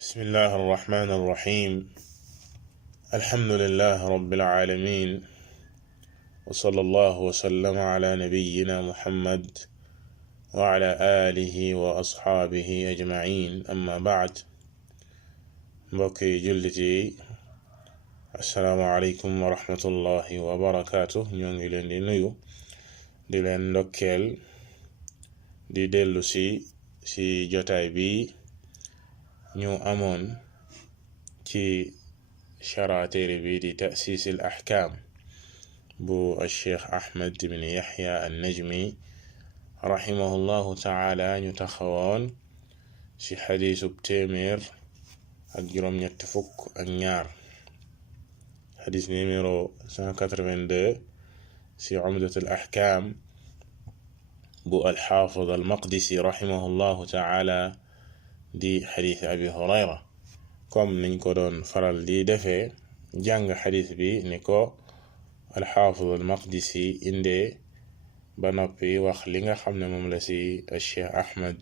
بسم الله الرحمن الرحيم. الحمد لله رب العالمين، وصلى الله وسلم على نبينا محمد وعلى آله وأصحابه أجمعين. أما بعد، mbokki jullit yi, assalaamu aleykum wa rahmatullahi wa barakaatu. ñoo ngi leen di nuyu, di leen ndokkeel, di dellu si jotaay bi ñu amoon ci shara téere bi di ta'siis al ahkaam bu Cheikh Ahmed bin Yahya an-Najmi rahimahullahu taala. ñu taxawoon ci xadiisub téeméer ak juróom-ñett fukk ak ñaar, xadiis numéro 182 ci Umdat al ahkaam bu al-Haafid al-Maqdisi rahimahullahu taala, di xadiis abi hurayra. comme niñ ko doon faral di defee, jàng xadiis bi ni ko alxaafid almaqdisi indee ba noppi wax li nga xam ne moom la ci cheikh ahmad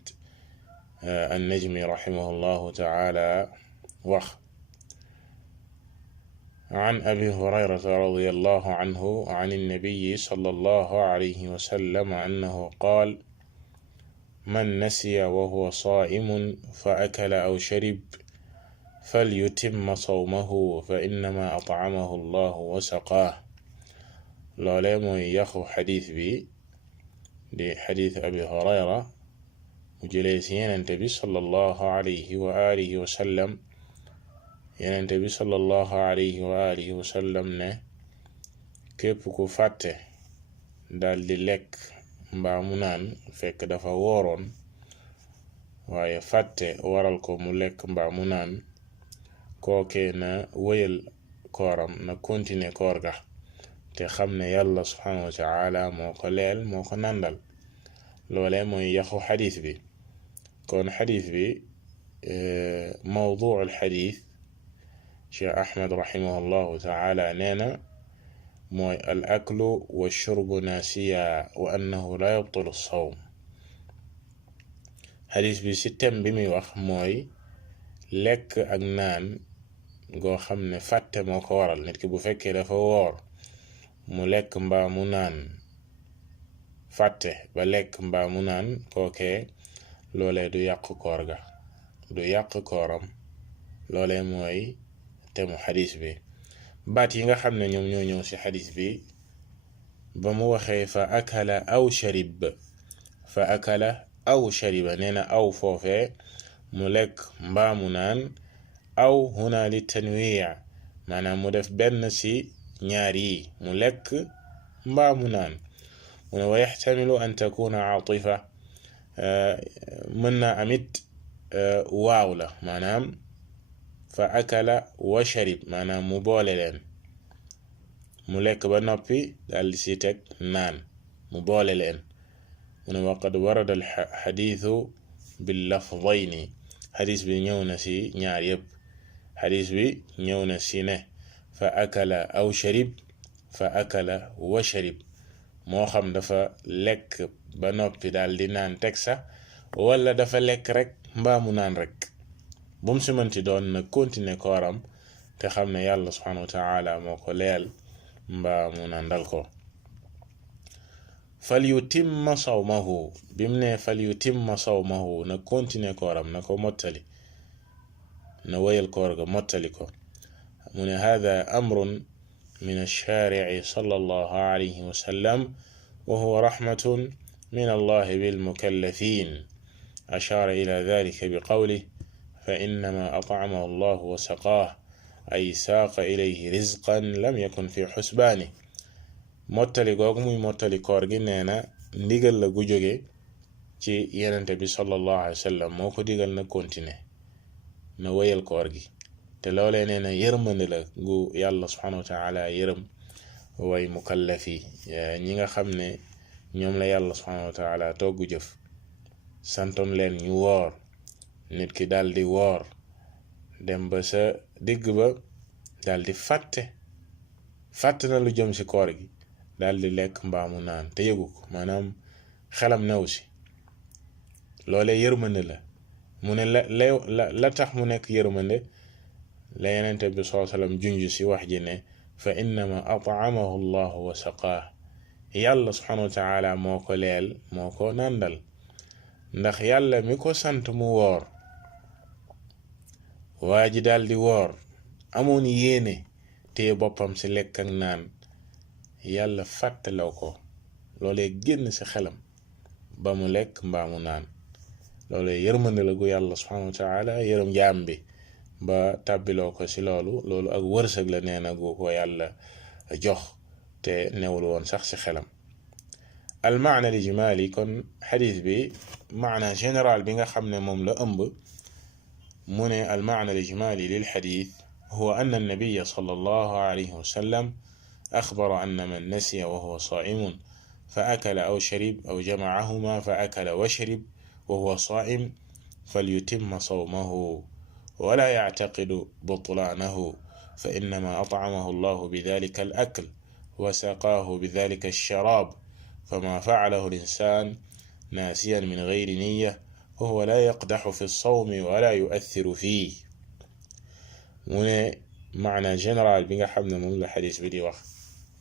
annajmi rahimahullahu taala wax. an abi hurayrata radiyallahu anhu an annabiyi sallallahu alayhi wa sallam annahu qaal: man nasiya wa huwa saa'imun fa akala aw sharib falyutimma sawmahu fa innama at'amahu allahu wa saqaah. loole mooy yaxu xadiis bi di xadiis abi hurayra mu jëlee ci yenente bi sallallahu alayhi wa alihi wa sallam. yenente bi sallallahu alayhi wa alihi wa sallam ne képp ku fàtte daldi lekk mbaa mu naan fekk dafa wooroon, waaye fàtte waral ko mu lekk mbaa mu naan, kookee na wëyal kooram, na continuer koor ga, te xam ne yàlla subhanahu wa taala moo ko leel, moo ko nàndal. loole mooy yaxu xadiis bi. kon xadiis bi mawduul xadiis cheikh ahmed rahimahullahu taala nee na mooy al aklu wa shurbu nasiya wa annahu la yubtilu sawm. xadiis bi ci thème bi muy wax mooy lekk ak naan goo xam ne fàtte moo ko waral. nit ki bu fekkee dafa woor mu lekk mbaa mu naan, fàtte ba lekk mbaa mu naan, kookee loolee du yàq koor ga, du yàq kooram. loolee mooy temu xadiis bi. baat yi nga xam ne ñoom ñoo ñëw ci xadiis bi, ba mu waxee fa akala aw sharib, fa akala aw shariba, nee na aw foofee mu lekk mbaa mu naan, aw huna li tanwiya, maanaam mu def benn ci ñaar yi, mu lekk mbaa mu naan. mu ne wa yaxtamilu an takuna aatifa, mën na amit waaw la, maanaam fa akala wa sharib, maanaam mu boole leen, mu lekk ba noppi daldi ci teg naan, mu boole leen. mu ne wa qad warada al xadiisu bil lafdayni, xadiis bi ñëw na ci ñaar yépp. xadiis bi ñëw na ci ne fa akala aw sharib, fa akala wa sharib, moo xam dafa lekk ba noppi daldi naan teg sa, wala dafa lekk rek mbaa mu naan rek, bu mu ci mënti doon na continuer kooram, te xam ne yàlla subhanahu wa taala moo ko leel mbaa mu nandal ko. fal yutimma sawmahu, bi mu ne fal yutimma sawmahu, na continuer kooram, na ko mottali, na wéyal koor ga, mottali ko. mu ne hada amrun min alshaarici sallallahu alayhi wa sallam wa huwa rahmatun min allahi bilmukallafin. ashaara ila dalika bi qawlih fa innama at'amahu allahu wa saqaah, ay saaqa ilayhi rizqan lam yakun fi xusbaani. mottali googu muy mottali koor gi, nee na ndigal la gu jóge ci yenente bi sallallahu alayhi wa sallam, moo ko digal na continuer, na wéyal koor gi. te loolee nee na yërmande la gu yàlla subhanahu wa taala yërëm way mukallafi, ñi nga xam ne ñoom la yàlla subhanahu wa taala toggu jëf, santoon leen ñu woor. nit ki daldi woor dem ba sa digg ba daldi fàtte na lu jëm ci koor gi, daldi lekk mbaa mu naan te yëgu ko, maanaam xelam new ci. loolee yërmande la mu ne la tax mu nekk yërmande la yenente bi sallallahu alayhi wasallam junj si wax ji ne fa innama at'amahu llahu wa saqaah yàlla subhanahu wa taala moo ko leel moo ko nàndal ndax yàlla mi ko sant mu woor waa ji daal di woor amoon yéene téye boppam si lekk ak naan yàlla fàttalaw ko loolee génn si xelam ba mu lekk mbaa mu naan loolee yërmande la gu yàlla subhanahu wa taala yërëm jaam bi ba tàbbiloo ko si loolu ak wërsëg la nee na gu ko yàlla jox te newul woon sax si xelam al maana al ijmaali kon xadis bi maana général bi nga xam ne moom la ëmb mu ne al maana al ijmaali lil xadis huwa anna annabiya sallallahu alayhi wa sallam axbara anna man nasiya wa huwa saa'imun fa akala aw sharib aw jamacahuma fa akala wa sharib wa huwa saa'im falyutimma sawmahu wala yactaqidu butlaanahu fa innama atcamahu allahu bidalika al akl wa saqaahu bidalika alsharaab fama facalahu linsaan naasiyan min gayri niya fa huwa la yaqdaxu fi lsawmi wala yu'athiru fiih mu ne maana général bi nga xam ne moom la xadis bi di wax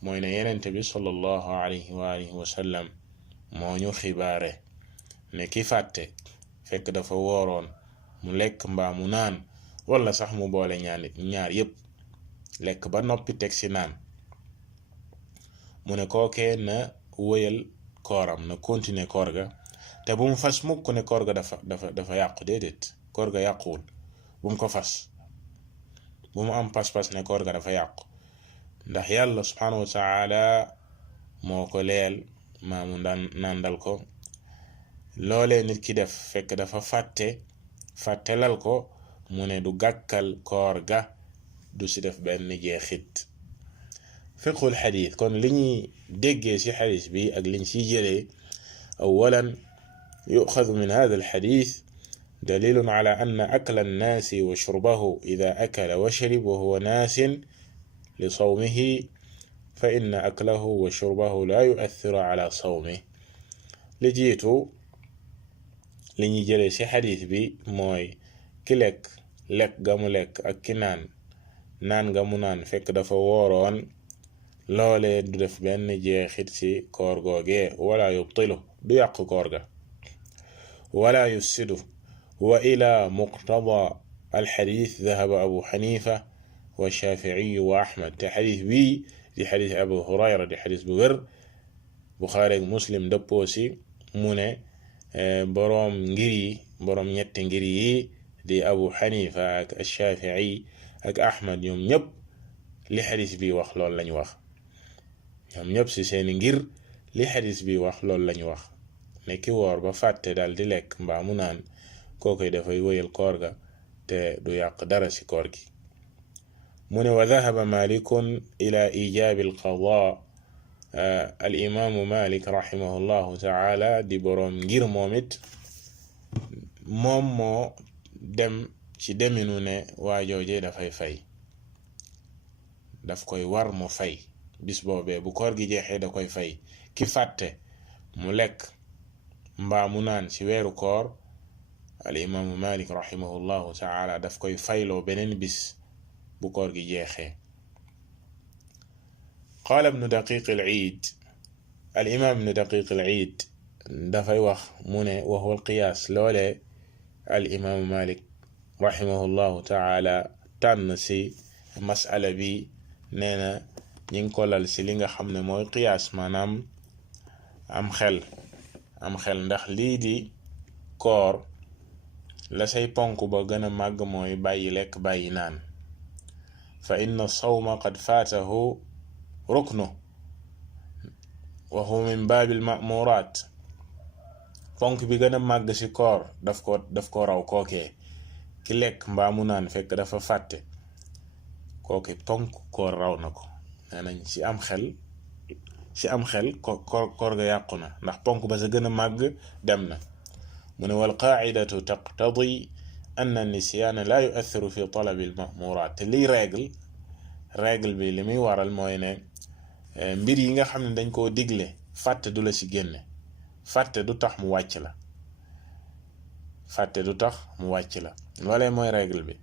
mooy ne yenente bi sallallahu alayhi wa alihi wa sallam moo ñu xibaare ne ki fàtte fekk dafa wooroon mu lekk mbaa mu naan wala sax mu boole ñaar yépp lekk ba noppi teg ci naan mu ne kookee na wëyal kooram na continuer koor ga te bu mu fas mukk ne koor ga dafa yàqu déedéet koor ga yàquwul bu mu ko fas bu mu am pas-pas ne koor ga dafa yàqu ndax yàlla subhanahu wa taala moo ko leel maa mu nàndal ko loolee nit ki def fekk dafa fàttelal ko mu ne du gàkkal koor ga du si def benn jeexit fiqhul xadis kon li ñuy déggee ci xadis bi ak liñ ciy jëlee awalan yuxadu min hada alxadis dalilun ala anna akla annaasi wa shurbahu ida akala wa sharib wa huwa naasin li sawmihi fa inna aklahu wa shurbahu la yu'athiru ala sawmihi li jiitu li ñuy jëlee ci xadis bi mooy ki lekk ga mu lekk ak ki naan ga mu naan fekk dafa wooroon loolee du def benn jeexit ci koor googee wala yubtilu du yàq koor ga wala yufsidu wa ila muqtada alxadis dahaba abu xanifa wa shafiiyu wa ahmad te xadis bii di xadis abu hurayra di xadis bu wér buxaari ak muslim dëppoo ci mu ne boroom ñetti ngir yi di abu xanifa ak shafii ak ahmad ñoom ñëpp li xadis bi wax loolu lañu wax ñoom ñëpp ci seeni ngir li xadis bi wax loolu lañu wax ne ki woor ba fàtte dal di lekk mbaa mu naan kookoy dafay wëyal koor ga te du yàq dara ci koor gi mu ne wa dahaba malikun ila ijaabi alqada al imaamu malik rahimahullahu taala di boroom ngir moom moo dem ci deminu ne waajooje dafay fay daf koy war mu fay bis boobee bu koor gi jeexee da koy fay ki fàtte mu lekk mbaa mu naan ci weeru koor al imaamu malik rahimahullahu taala daf koy fayloo beneen bis bu koor gi jeexee qaala ibnu daqiq al iid al imaam ibnu daqiq al iid dafay wax mu ne wa huwa al qiyaas loolee al imaamu malik rahimahullahu taala tànn ci masala bi nee na ñi ngi ko lal ci li nga xam ne mooy qiyaas maanaam am xel ndax lii di koor la say ponk ba gën a màgg mooy bàyyi lekk bàyyi naan fa inna sawma qad faatahu ruknu wa huwa min baabil ma'muraat ponk bi gën a màgg ci koor daf ko raw kookee ki lekk mbaa mu naan fekk dafa fàtte kooke ponk koor raw na ko nee nañ ci am xel koor ga yàqu na ndax ponk ba sa gën a màgg dem na mu ne wal qaacidatu taqtadi anna nisyaana la yu'athiru fi talabi al-ma'muraat te liy règle bi li muy waral mooy ne mbir yi nga xam ne dañ koo digle fàtte du la ci génne fàtte du tax mu wàcc la fàtte du tax mu wàcc la loolee mooy règle bi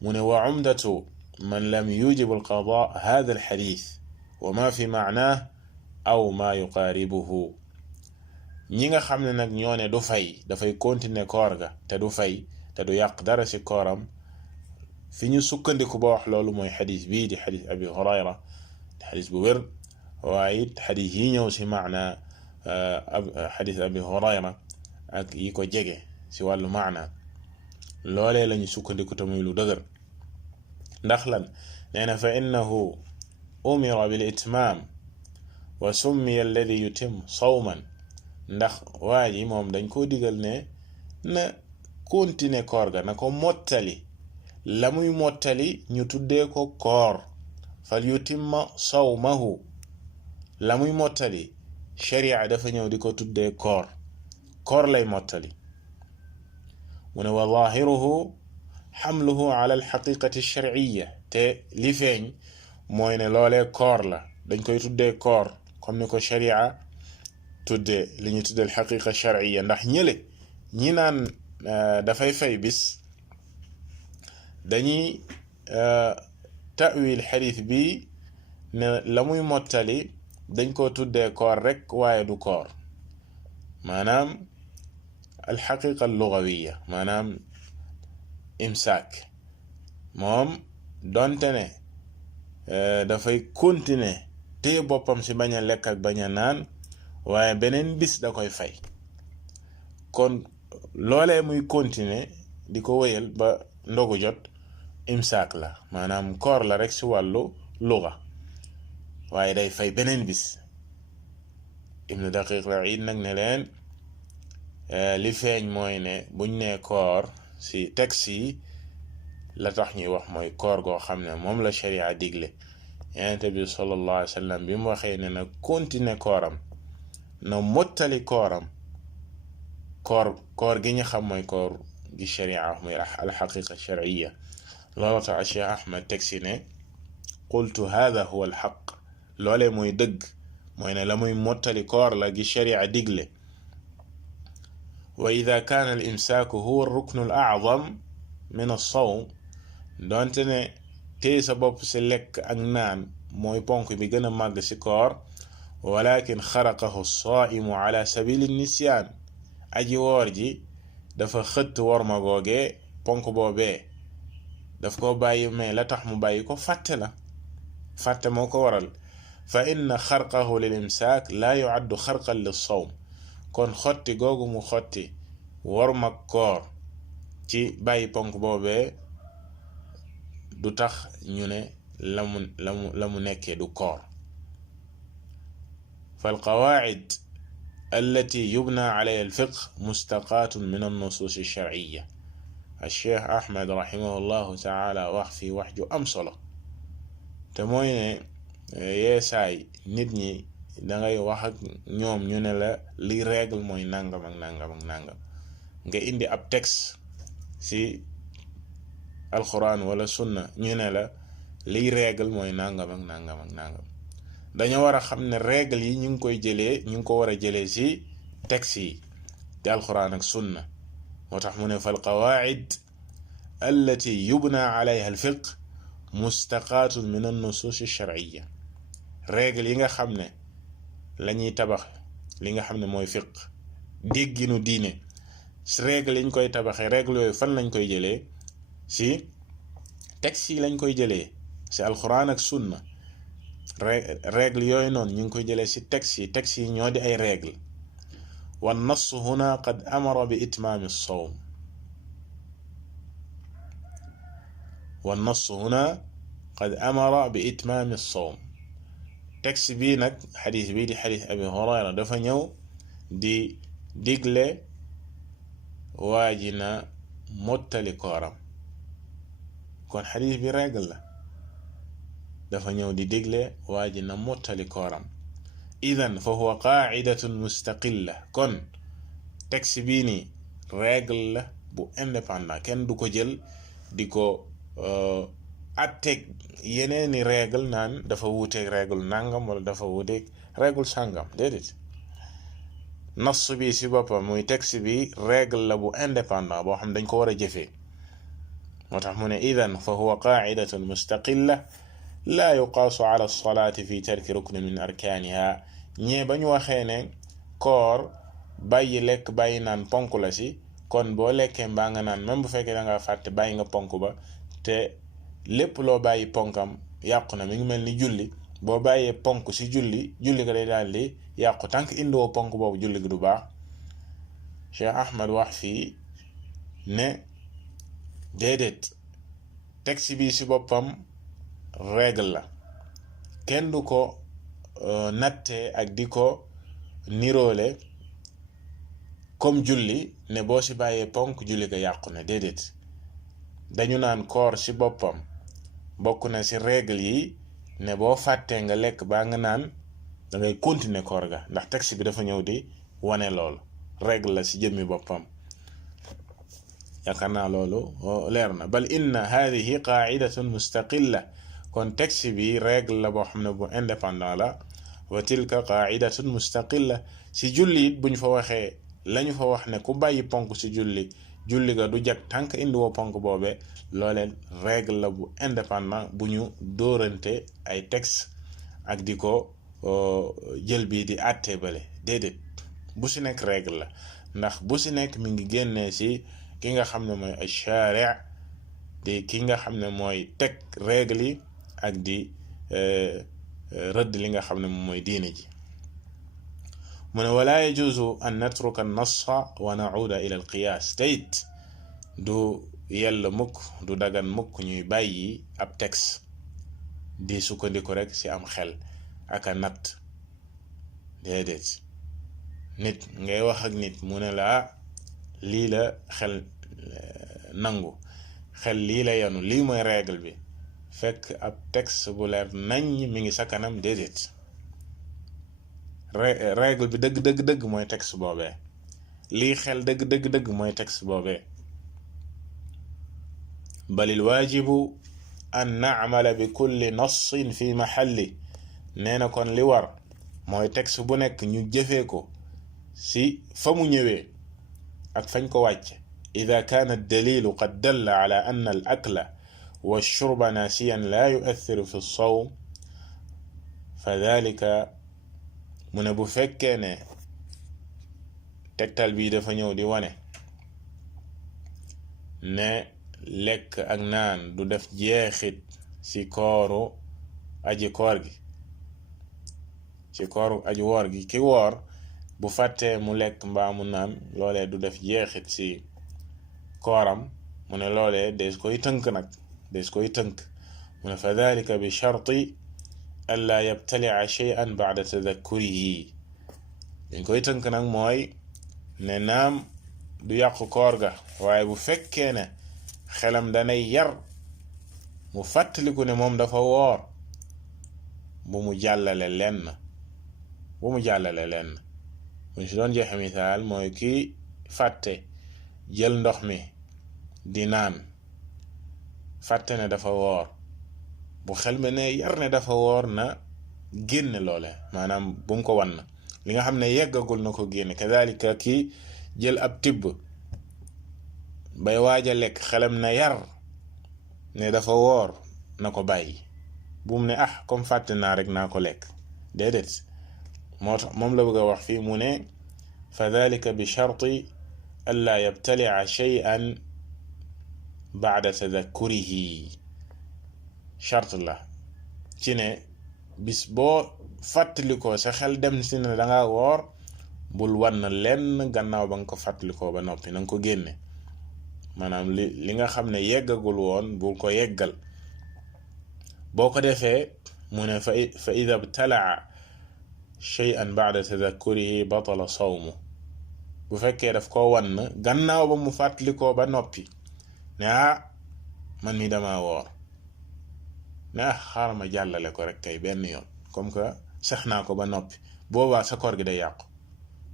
mu ne wa umdatu man lam yujibu alqada hada alxadith wa ma fi maanaa aw ma yuqaaribuhu ñi nga xam ne nag ñoo ne du fay dafay continuer koor ga te du fay te du yàq dara ci kooram fi ñu sukkandiku ba wax loolu mooy xadis bii di xadis abi hurayra di xadis bu wér waaye it xadis yi ñëw ci maana xadis abi hurayra ak yi ko jege ci wàllu maana loolee lañu sukkandiku te muy lu dëgër ndax lan nee na fa innahu umira bil itmaam wa summiya alladi yutim sawman ndax waa ji moom dañ koo digal ne na continuer koor ga na ko mottali la muy mottali ñu tuddee ko koor fal yutimma sawmahu la muy mottali sharia dafa ñëw di ko tuddee koor lay mottali mu ne wa zahiruhu xamluhu ala alxaqiqati alsharciya te li feeñ mooy ne loolee koor la dañ koy tuddee koor comme ni ko sharia tuddee li ñu tuddee alxaqiqa sharciya ndax ñële ñi naan dafay fay bis dañuy ta'wil xadis bi ne la muy mottali dañ ko tuddee koor rek waaye du koor maanaam alxaqiqa lugawiya maanaam imsaak moom donte ne dafay continuer téye boppam ci bañ a lekk ak bañ a naan waaye beneen bis da koy fay kon loolee muy continuer di ko wéyal ba ndogu jot imsaak la maanaam koor la rek ci wàllu luga waaye day fay beneen bis ibnu daqiq al-iid nag ne leen li feeñ mooy ne buñ ne koor ci texte yi la tax ñuy wax mooy koor goo xam ne moom la sharia digle yonent bi sallallahu alayhi wa sallam bi mu waxee ne na continuer kooram na mottali kooram koor gi ñu xam mooy koor gi sharia wax mooy alxaqiqa sharciya loolu tax Cheikh Ahmad teg si ne qultu hada huwa alxaq loolee mooy dëgg mooy ne la muy mottali koor la gi sharia digle wa ida kaana al imsaaku huwa ruknu al acdam min alsawm doonte ne téye sa bopp si lekk ak naan mooy ponk bi gën a màgg si koor walakin xaraqahu saaimu ala sabili nisyaan aji woor ji dafa xëtt worma googee ponk boobee daf ko bàyyi mais la tax mu bàyyi ko fàtte moo ko waral fa inna xarqahu lil imsaak laa yuaddu xarqan lis sawm kon xotti googu mu xotti worma koor ci bàyyi ponk boobee du tax ñu ne la mu nekkee du koor fal qawaacid allati yubna alayha alfiqh mustaqaatun min annusuus alsharciya alcheikh ahmad rahimahullahu taala wax fii wax ju am solo te mooy ne yeesaay nit ñi dangay wax ak ñoom ñu ne la li règle mooy nangam ak nangam ak nangam nga indi ab texte ci alquran wala sunna ñu ne la liy règle mooy nangam ak nangam ak nangam dañoo war a xam ne règle yi ñu ngi ko war a jëlee ci texte yi di alquran ak sunna moo tax mu ne fal qawaacid allati yubna alayha alfiqh mustaqaatun min annusuus alsharciya règle yi nga xam ne lañuy tabax li nga xam ne mooy fiqh dégginu diine règle yi ñu koy tabaxee règle yooyu fan lañ koy jëlee ci texte yi lañ koy jëlee ci alquran ak sunna règle yooyu noonu ñu ngi koy jëlee ci texte yi ñoo di ay règle wan nass huna qad amara bi itmaami sawm wan nass huna qad amara bi itmaami sawm texte bii nag xadis bii di xadis abi hurayra dafa ñëw di digle waa ji na mottali kooram kon xadis bi règle la dafa ñëw di digle waa ji na mottali kooram idan fa huwa qaacidatun mustaqilla kon texte bii nii règle la bu indépendant kenn du ko jël di ko atteeg yeneeni règle naan dafa wuuteeg règle nangam wala dafa wuuteeg règle sàngam déedéet nas bi si boppam muy texte bi règle la bu indépendant boo xam dañ ko war a jëfee moo tax mu ne idan fa huwa qaacidatun mustaqilla laa yuqaasu ala alsalaati fi tarki rukni min arkaaniha ñee ba ñu waxee ne koor bàyyi lekk bàyyi naan ponk la si kon boo lekkee mbaa nga naan même bu fekkee da nga fàtte bàyyi nga ponk ba te lépp loo bàyyi ponkam yàqu na mi ngi mel ni julli boo bàyyee ponk si julli nga day daal di yàqu tànk indiwoo ponk boobu julli gi du baax Cheikh Ahmad wax fii ne déedéet texte bi si boppam règle la kenn du ko nattee ak di ko niroole comme julli ne boo si bàyyee ponk julli ga yàqu na déedéet dañu naan koor si boppam bokk na si règle yi ne boo fàttee nga lekk baa nga naan da ngay continuer koor ga ndax texte bi dafa ñëw di wane loolu règle la si jëmmi boppam yaakaar naa loolu leer na bal inna hadihi qaacidatun mustaqilla kon texte bi règle la boo xam ne bu indépendant la wa tilka qaacidatun mustaqilla si julli it buñ fa waxee lañu fa wax ne ku bàyyi ponk si julli ga du jag tànk indiwoo ponk boobe looleen règle la bu indépendant bu ñu dóorante ay texte ak di ko jël bii di àtte bale déedéet bu si nekk règle la ndax bu si nekk mi ngi génnee si ki nga xam ne mooy ash-shari' di ki nga xam ne mooy teg règle yi ak di rëdd li nga xam ne moom mooy diine ji mu ne wala yajuzu an natruka an-nassa wa na'uda ila al-qiyas tayit du yell mukk du dagan mukk ñuy bàyyi ab texte di sukkandiku rek ci am xel ak a natt déedéet nit ngay wax ak nit mu ne la lii la xel nangu xel lii la yanu lii mooy règle bi fekk ab texte bu leer nañ mi ngi sa kanam déedéet règle bi dëgg mooy texte boobee lii xel dëgg mooy texte boobee balil waajibu an na'mala bi kulli nassin fi mahalli nee na kon li war mooy texte bu nekk ñu jëfee ko si fa mu ñëwee ak fañ ko wàcce ida kaana dalilu qad dalla ala anna al akla wa shurba nasiyan la yu'athiru fi sawm fa dhalika mu ne bu fekkee ne tegtal bii dafa ñëw di wane ne lekk ak naan du def jeexit ci kooru aji koor gi ci kooru aji woor gi ki woor bu fàttee mu lekk mbaa mu naan loolee du def jeexit ci kooram mu ne loolee des koy tënk nag des koy tënk mu ne fa dhalika bi sharti alla yabtali'a shay'an ba'da tadhakkurihi dañ koy tënk nag mooy ne naam du yàqu koor ga waaye bu fekkee ne xelam danay yar mu fàttaliku ne moom dafa woor bu mu jàllale lenn buñ si doon joxe misaal mooy kii fàtte jël ndox mi di naan fàtte ne dafa woor bu xel me ne yar ne dafa woor na génne loole maanaam bu mu ko wan na li nga xam ne yeggagul na ko génne kadhalika kii jël ab tibb bay waaja lekk xelam na yar ne dafa woor na ko bàyyi bu mu ne comme fàtte naa rek naa ko lekk déedéet moo tax moom la bëgg a wax fii mu ne fa dhalika bi sharti alla yabtali'a shay'an ba'da tadhakkurihi charte la ci ne bis boo fàttalikoo sa xel dem si ne danga woor bul wan na lenn gannaaw ba nga ko fàttalikoo ba noppi na nga ko génne maanaam li nga xam ne yeggagul woon bul ko yeggal boo ko defee mu ne fa ida btalaa shay'an ba'da tadhakkurihi batala sawmu bu fekkee daf ko wan gannaaw ba mu fàttalikoo ba noppi ne man mi dama woor ne xaaral ma jàllale ko rek kay benn yoon comme que sax naa ko ba noppi boobaa sa koor gi day yàqu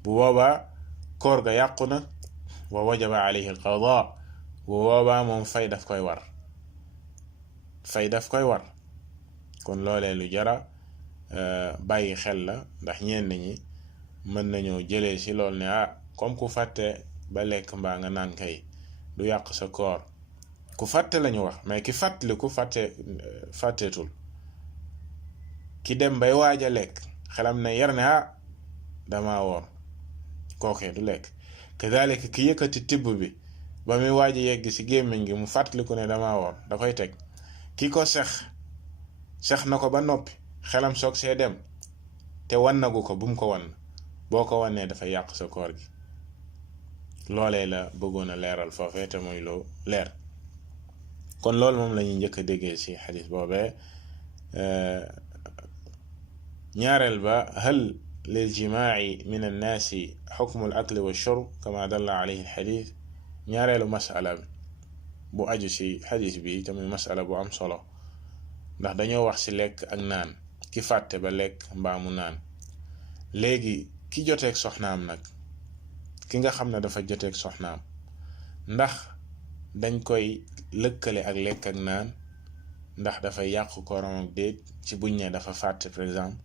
bu boobaa koor ga yàqu na wa wajaba alayhi alqada bu boobaa moom fay daf koy war kon loolee lu jara bàyyi xel la ndax ñenn ñi mën nañoo jëlee ci lool ne comme ku fàtte ba lekk mbaa nga naan kay du yàq sa koor. ku fàtte lañu wax, mais ki fàttaliku fàtteetul. ki dem bay waaj a lekk xelam ne yar ne dama woor, kookee du lekk. kadalika ki yëkkati tibb bi ba muy waaj a yegg ci gémmiñ gi mu fàttaliku ne dama woor, da koy teg. ki ko sex na ko ba noppi xelam soog see dem te wannagu ko, bu mu ko wann, boo ko wannee dafay yàq sa koor gi. loolee la bëggoon a leeral foofee te muy lu leer. kon loolu moom la ñuy njëkk a déggee ci xadis boobee. ñaareel ba, hal lil jimaaci min annaasi xukmu al akli wa shurb kama dalla alayhi alxadis. ñaareelu masala bu aju ci xadis bi te muy masala bu am solo, ndax dañoo wax ci lekk ak naan, ki fàtte ba lekk mbaa mu naan. léegi ki joteeg soxnaam nag, ki nga xam ne dafa joteeg soxnaam, ndax dañ koy lëkkale ak lekk ak naan, ndax dafay yàq kooram ak déet ci buñ ne dafa fàtte par exemple.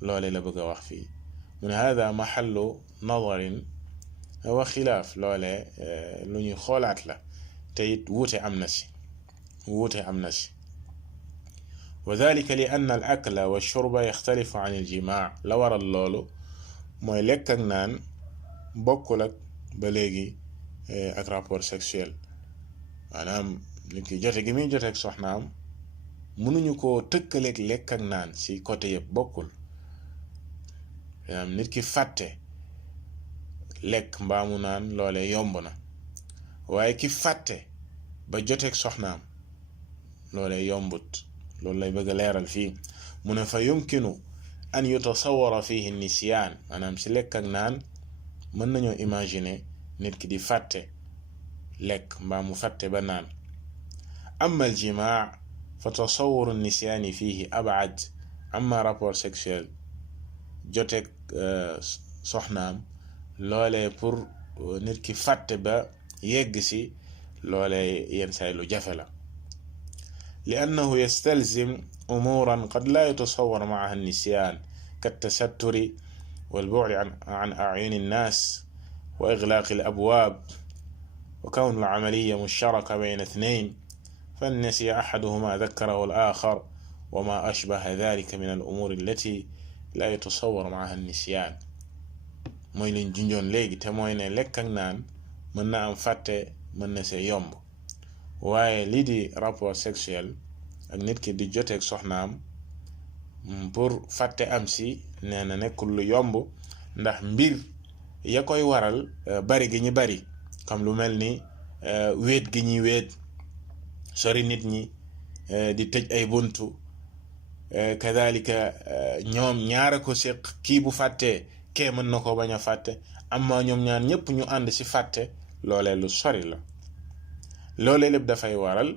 loole la bëgg a wax fii. mu ne hada mahallu nadarin wa xilaaf. loole lu ñuy xoolaat la te it wuute am na si. wa dalika li anna al akla wa shurba yaxtalifu an il jimaa. la waral loolu mooy lekk ak naan bokkul ak ba léegi ak rapport sexuel. maanaam nit ki jote gi muy joteeg soxnaam mënuñu koo tëkkaleeg lekk ak naan ci côté yëpp, bokkul. nit ki fàtte lekk mbaa mu naan loole yomb na, waaye ki fàtte ba joteeg soxnaam loole yombut. loolu lay bëgg a leeral fii. mu ne fa yumkinu an yutasawara fihi nisyaan. maanaam ci lekk ak naan mën nañoo imaginer nit ki di fàtte lekk mbaa mu fàtte ba naan. amma al jimaa fa tasawuru nisyaani fihi abad. amma rapport sexuel joteeg soxnaam, loolee pour nit ki fàtte ba yegg ci loolee yenn saay lu jafe la. li annahu yastalzim umuran qad la yatasawar maaha nisyan kattasatturi walbu'di an a'yuni an-nas wa iglaaqi al-abwaab wa kawni al-amaliyya mushtaraka bayna ithnayn fan nasiya ahaduhuma dhakkarahu al-akhar wa ma ashbaha dhalika min al-umur allati la yatasawar maaha nisyan. mooy liñ junjoon léegi te mooy ne lekk ak naan mën na am fàtte, mën na see yomb, waaye lii di rapport sexuel ak nit ki di joteeg soxnaam pour fàtte am si nee na nekkul lu yomb, ndax mbir ya koy waral bari gi ñu bari, comme lu mel ni wéet gi ñuy wéet, sori nit ñi, di tëj ay buntu, kadalika ñoom ñaara ko séq, kii bu fàttee kee mën na ko bañ a fàtte, amma ñoom ñaar ñëpp ñu ànd ci fàtte, loolee lu sori la. loolee lépp dafay waral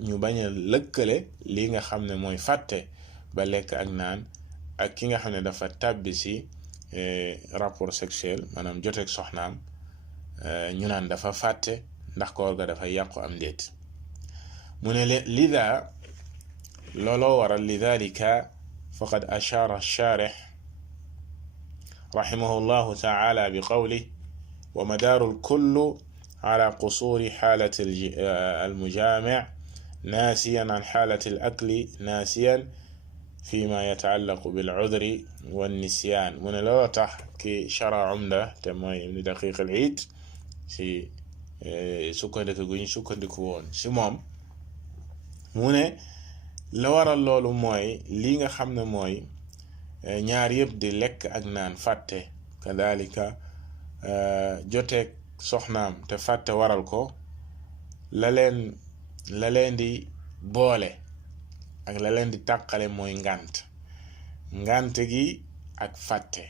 ñu bañ a lëkkale li nga xam ne mooy fàtte ba lekk ak naan ak ki nga xam ne dafa tàbbi ci rapport sexuel, maanaam joteeg soxnaam, ñu naan dafa fàtte ndax koor ga dafay yàqu am déet. mu ne lida looloo waral lidalika faqad ashara ash-sharih rahimahu llahu taala bi qawlihi wa madaaru al-kullu على قصور حالة المجامع ناسيا عن حالة الأكل ناسيا فيما يتعلق بالعذر والنسيان. من لو تح كي شرع عمدة تموي من دقيق العيد si sukkandiku guñ sukkandiku woon si moom. mu ne la waral loolu mooy li nga xam ne mooy ñaar yëpp di lekk ak naan fàtte, kadalika joteeg soxnaam te fàtte waral ko, la leen di boole ak la leen di tàqale mooy ngànt gi ak fàtte.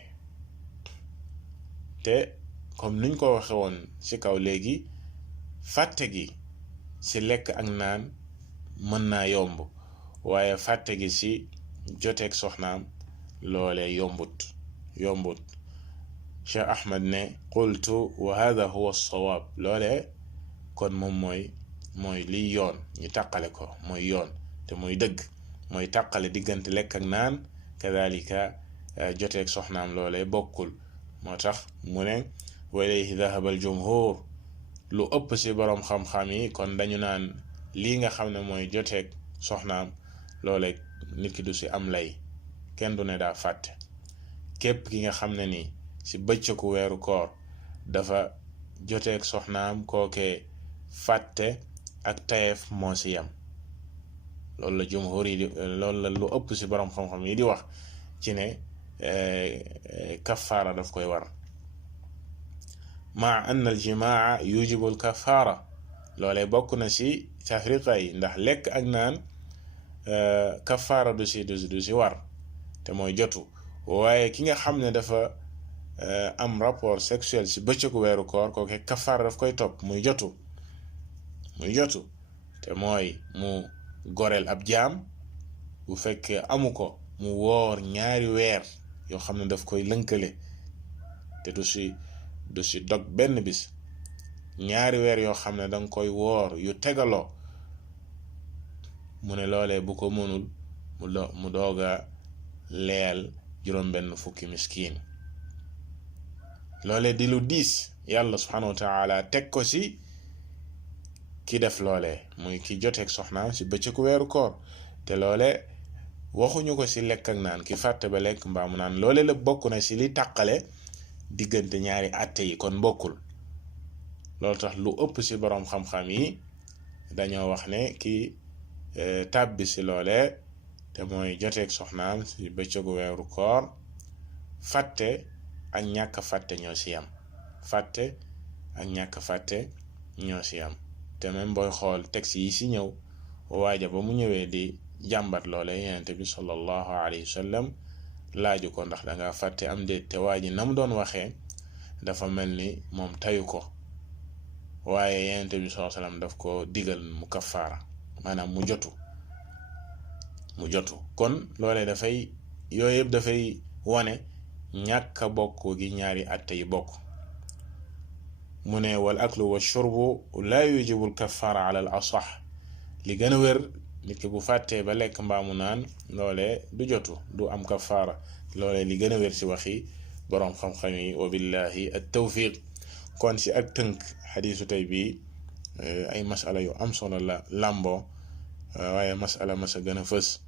te comme niñ ko waxe woon ci kaw léegi, fàtte gi ci lekk ak naan mën naa yomb, waaye fàtte gi ci joteeg soxnaam loolee yombut. Cheikh Ahmad ne qultu wa hada huwa as-sawaab. loolee kon moom mooy liy yoon, ñu tàqale ko mooy yoon te mooy dëgg, mooy tàqale diggante lekk ak naan, kadalika joteeg soxnaam loolee bokkul. moo tax mu ne wa ilayhi dhahaba al jumhur, lu ëpp ci boroom xam-xam yi kon dañu naan lii nga xam ne mooy joteeg soxnaam loole nit ki du ci am lay, kenn du ne daa fàtte. képp ki nga xam ne nii ci bëccëgu weeru koor dafa joteeg soxnaam kookee fàtte ak tayeef moo ci yam. loolu la jumhur yi di loolu la lu ëpp ci boroom xam-xam yi di wax ci ne kafaara daf koy war. maa anna al jimaa yujibu al kafaara, loolee bokk na ci tafriqa yi, ndax lekk ak naan kafaara du ci war te mooy jotu. waaye ki nga xam ne dafa am rapport sexuel ci bëccëgu weeru koor kooke kafaara daf koy topp muy jotu te mooy mu goreel ab jaam, bu fekkee amu ko mu woor ñaari weer yoo xam ne daf koy lënkale te du ci dog benn bis, ñaari weer yoo xam ne danga koy woor yu tegaloo. mu ne loolee bu ko mënul mu dooga leel juróom benn fukki miskiin. loolee di lu diis yàlla subhanahu wa taala teg ko ci ki def loolee, muy ki joteeg soxnaam ci bëccëgu weeru koor. te loole waxuñu ko ci lekk ak naan, ki fàtte ba lekk mbaa mu naan, loole la bokk na ci li tàqale diggante ñaari àtte yi, kon bokkul. loolu tax lu ëpp ci boroom xam-xam yi dañoo wax ne ki tàbbi ci loole te mooy joteeg soxnaam ci bëccëgu weeru koor, fàtte ak ñàkk fàtte ñoo ci yam. fàtte ak ñàkk fàtte ñoo ci yam. te même booy xool texte yi ci ñëw, waaja ba mu ñëwee di jàmbat loole Yonent bi sallallahu alayhi wa sallam laaju ko ndax danga fàtte am déet, te waa ji na mu doon waxee dafa mel ni moom tayu ko, waaye Yonent bi sallallahu alayhi wa sallam daf ko digal mu kafaara, maanaam mu jotu. kon loolee dafay yooyu yëpp dafay wane ñàkk a bokk gi ñaari àtte yi bokk. mu ne wal aklu wa shurbu la yujibu al kafaara ala al asax, li gën a wér nit ki bu fàttee ba lekk mbaamu naan loolee du jotu, du am kafaara. loolee li gën a wér ci waxi boroom xam-xam yi, wa billahi at tawfiq. kon ci ak tënk xadiisu tey bii ay masala yu am solo la làmboo, waaye masala masa gën a fës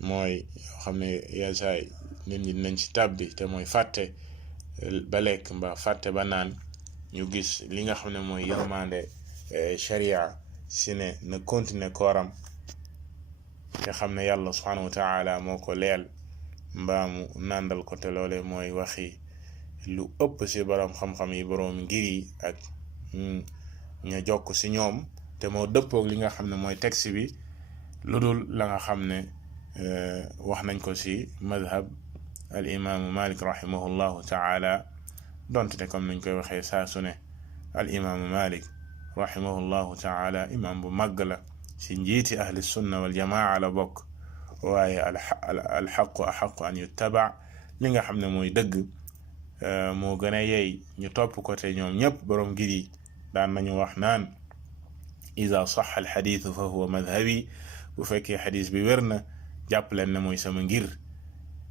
mooy yoo xam ne yenn saay nit ñi nañ ci tàbbi, te mooy fàtte ba lekk mbaa fàtte ba naan. ñu gis li nga xam ne mooy yërmande sharia si ne na continuer kooram, te xam ne yàlla subhanahu wa taala moo ko leel mbaamu nàndal ko. te loole mooy waxi lu ëpp ci boroom xam-xam yi, boroom ngir yi ak ña jokk ci ñoom, te moo dëppoog li nga xam ne mooy texte bi, lu dul la nga xam ne wax nañ ko ci madhab al imaamu Malik rahimahullahu taala. donte te comme nañ koy waxee saa su ne al imaamu Malik rahimahullahu taala imaam bu màgg la, ci njiiti ahli sunna wal jamaa la bokk, waaye alxaqu axaqu an yuttaba, li nga xam ne mooy dëgg moo gën a yey ñu topp ko. te ñoom ñëpp boroom ngir yi daan nañu wax naan ida sax al xadiisu fa huwa madhabi, bu fekkee xadiis bi wér na jàpp leen ne mooy sama ngir.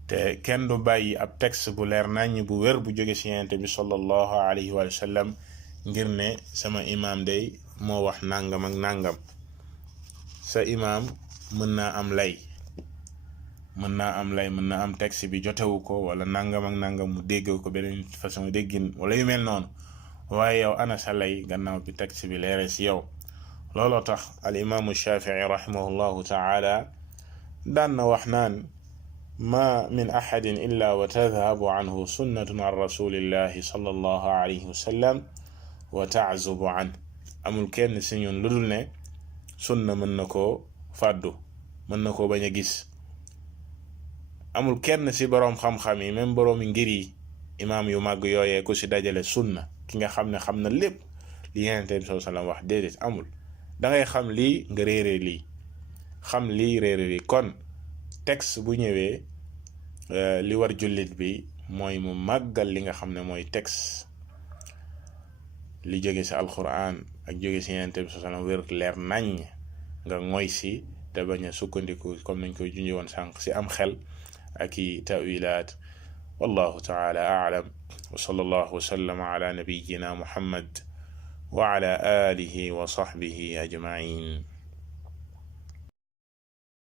te kenn du bàyyi ab texte bu leer naññ bu wér bu jóge ci Yonent bi sallallahu alayhi wa sallam ngir ne sama imaam day moo wax nangam ak nangam. sa imaam mën naa am lay, mën naa am texte bi jotewu ko wala nangam ak nangam, mu dégg ko beneen façon déggin wala yu mel noonu, waaye yow ana sa lay gannaaw bi texte bi leere ci yow. looloo tax al imaamu Shafii rahimahullahu taala daan na wax naan ma min axadin illa wa tadhabu anhu sunnatun an rasulillahi sallallahu alayhi wa sallam wa taazubu an. amul kenn ci ñun lu dul ne sunna mën na koo fàddu, mën na koo bañ a gis. amul kenn ci boroom xam-xam yi, même boroomi ngir yi, imaam yu màgg yooyee ku ci dajale sunna, ki nga xam ne xam na lépp li Yonent bi sallallahu alayhi wa sallam wax, déedéet amul. dangay xam lii nga réere lii, xam lii réere lii. kon texte bu ñëwee li war jullit bi mooy mu màggal li nga xam ne mooy texte, li jóge ci alquran ak jóge ci Yonent bi sallallahu alayhi wa sallam wér leer nañ nga ngoy ci, te bañ a sukkandiku comme nañ koy junjee woon sànq ci am xel ak i tawilaat wallahu taala a'lam wa sallallahu wa sallama ala nabiyyina muhammad wa ala alihi wa sahbihi ajma'in.